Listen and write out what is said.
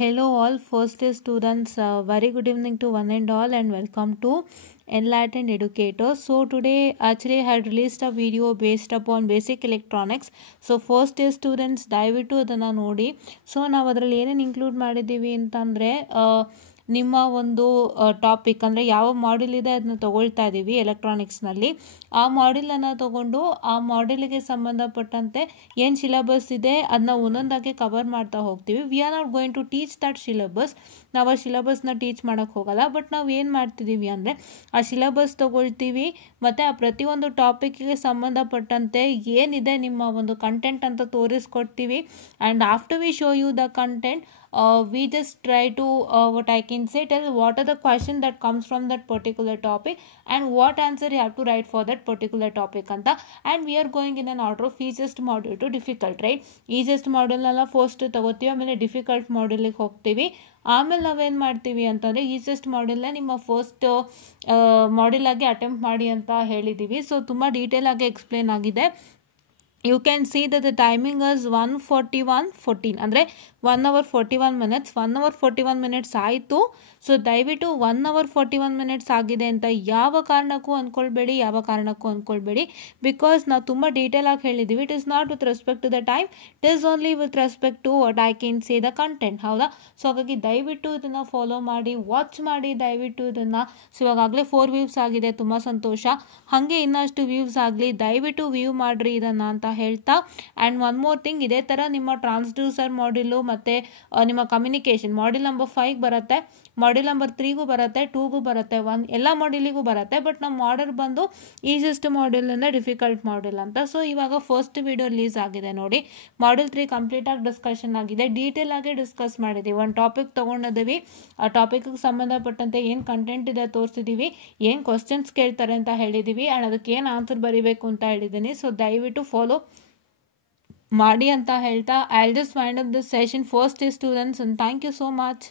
Hello all first year students, very good evening to one and all and welcome to Enlightened Educators. So today actually I had released a video based upon basic electronics. So first year students ದಯವಿಟ್ಟು ಅದನ್ನು ನೋಡಿ. So ನಾವು ಅದರಲ್ಲಿ ಏನೇನು include ಮಾಡಿದ್ದೀವಿ ಅಂತಂದರೆ ನಿಮ್ಮ ಒಂದು ಟಾಪಿಕ್ ಅಂದರೆ ಯಾವ ಮಾಡ್ಯೂಲ್ ಇದೆ ಅದನ್ನ ತೊಗೊಳ್ತಾ ಇದ್ದೀವಿ ಎಲೆಕ್ಟ್ರಾನಿಕ್ಸ್ನಲ್ಲಿ. ಆ ಮಾಡ್ಯೂಲನ್ನು ತೊಗೊಂಡು ಆ ಮಾಡ್ಯೂಲಿಗೆ ಸಂಬಂಧಪಟ್ಟಂತೆ ಏನು ಸಿಲೆಬಸ್ ಇದೆ ಅದನ್ನ ಒಂದೊಂದಾಗಿ ಕವರ್ ಮಾಡ್ತಾ ಹೋಗ್ತೀವಿ. We are not going to teach that syllabus. ನಾವು ಆ ಸಿಲೆಬಸ್ನ ಟೀಚ್ ಮಾಡೋಕ್ಕೆ ಹೋಗಲ್ಲ. ಬಟ್ ನಾವು ಏನು ಮಾಡ್ತಿದ್ದೀವಿ ಅಂದರೆ ಆ ಸಿಲೆಬಸ್ ತೊಗೊಳ್ತೀವಿ ಮತ್ತು ಆ ಪ್ರತಿಯೊಂದು ಟಾಪಿಕ್ಗೆ ಸಂಬಂಧಪಟ್ಟಂತೆ ಏನಿದೆ ನಿಮ್ಮ ಒಂದು ಕಂಟೆಂಟ್ ಅಂತ ತೋರಿಸ್ಕೊಡ್ತೀವಿ. And after we show you the content, we just try to what I can say, tell what are the question that comes from that particular topic and what answer you have to write for that particular topic anta. And we are going in an order of easiest module to difficult, right? easiest module nalla first ತಗೋತೀವಿ, ಆಮೇಲೆ difficult ಮಾಡ್ಯೂಲಿಗೆ ಹೋಗ್ತೀವಿ. ಆಮೇಲೆ ನಾವೇನು ಮಾಡ್ತೀವಿ ಅಂತಂದರೆ easiest ಮಾಡ್ಯೂಲ್ನ ನಿಮ್ಮ first module ಆಗಿ ಅಟೆಂಪ್ಟ್ ಮಾಡಿ ಅಂತ ಹೇಳಿದ್ದೀವಿ. ಸೊ ತುಂಬ ಡೀಟೇಲ್ ಆಗಿ ಎಕ್ಸ್ಪ್ಲೇನ್ ಆಗಿದೆ. You can see that the timing is 1:41:14 ಅಂದರೆ 1 hour 41 minutes. 1 hour 41 minutes ಆಯಿತು. ಸೊ ದಯವಿಟ್ಟು 1 hour 41 minutes ಆಗಿದೆ ಅಂತ ಯಾವ ಕಾರಣಕ್ಕೂ ಅಂದ್ಕೊಳ್ಬೇಡಿ. ಬಿಕಾಸ್ ನಾವು ತುಂಬ ಡೀಟೇಲ್ ಆಗಿ ಹೇಳಿದ್ದೀವಿ. It is not with respect to the time, it is only with respect to what I can say the content. ಹೌದಾ? ಸೊ ಹಾಗಾಗಿ ದಯವಿಟ್ಟು ಇದನ್ನು ಫಾಲೋ ಮಾಡಿ, ವಾಚ್ ಮಾಡಿ ದಯವಿಟ್ಟು ಇದನ್ನು. ಸೊ ಇವಾಗಲೇ 4 ವ್ಯೂಸ್ ಆಗಿದೆ, ತುಂಬ ಸಂತೋಷ. ಹಾಗೆ ಇನ್ನಷ್ಟು ವ್ಯೂಸ್ ಆಗಲಿ, ದಯವಿಟ್ಟು ವ್ಯೂ ಮಾಡಿರಿ ಇದನ್ನು ಅಂತ ಹೇಳ್ತಾ. ಆ್ಯಂಡ್ ಒನ್ ಮೋರ್ ಥಿಂಗ್, ಇದೇ ಥರ ನಿಮ್ಮ ಟ್ರಾನ್ಸ್ಡ್ಯೂಸರ್ ಮಾಡ್ಯೂಲು ಮತ್ತು ನಿಮ್ಮ ಕಮ್ಯುನಿಕೇಷನ್ ಮಾಡ್ಯೂಲ್ ನಂಬರ್ 5 ಬರುತ್ತೆ, ಮಾಡ್ಯೂಲ್ ನಂಬರ್ 3ಗೂ ಬರುತ್ತೆ, 2ಗೂ ಬರುತ್ತೆ, ಎಲ್ಲ ಮಾಡ್ಯೂಲಿಗೂ ಬರುತ್ತೆ. ಬಟ್ ನಮ್ಮ ಆರ್ಡರ್ ಬಂದು ಈಸಿಯೆಸ್ಟ್ ಮಾಡ್ಯೂಲಿಂದ ಡಿಫಿಕಲ್ಟ್ ಮಾಡ್ಯೂಲ್ ಅಂತ. ಸೊ ಇವಾಗ ಫಸ್ಟ್ ವಿಡಿಯೋ ರಿಲೀಸ್ ಆಗಿದೆ ನೋಡಿ. ಮಾಡ್ಯೂಲ್ 3 ಕಂಪ್ಲೀಟಾಗಿ ಡಿಸ್ಕಷನ್ ಆಗಿದೆ, ಡೀಟೇಲ್ ಆಗಿ ಡಿಸ್ಕಸ್ ಮಾಡಿದ್ದೀವಿ. ಒಂದು ಟಾಪಿಕ್ ತೊಗೊಂಡಿದ್ದೀವಿ, ಆ ಟಾಪಿಕ್ಗೆ ಸಂಬಂಧಪಟ್ಟಂತೆ ಏನು ಕಂಟೆಂಟ್ ಇದೆ ತೋರಿಸಿದ್ದೀವಿ, ಏನು ಕ್ವಶನ್ಸ್ ಕೇಳ್ತಾರೆ ಅಂತ ಹೇಳಿದ್ದೀವಿ, ಆ್ಯಂಡ್ ಅದಕ್ಕೆ ಏನು ಆನ್ಸರ್ ಬರೀಬೇಕು ಅಂತ ಹೇಳಿದ್ದೀನಿ. ಸೊ ದಯವಿಟ್ಟು ಫಾಲೋ ಮಾಡಿ ಅಂತ ಹೇಳ್ತಾ I will just wind up this session. First students, and thank you so much.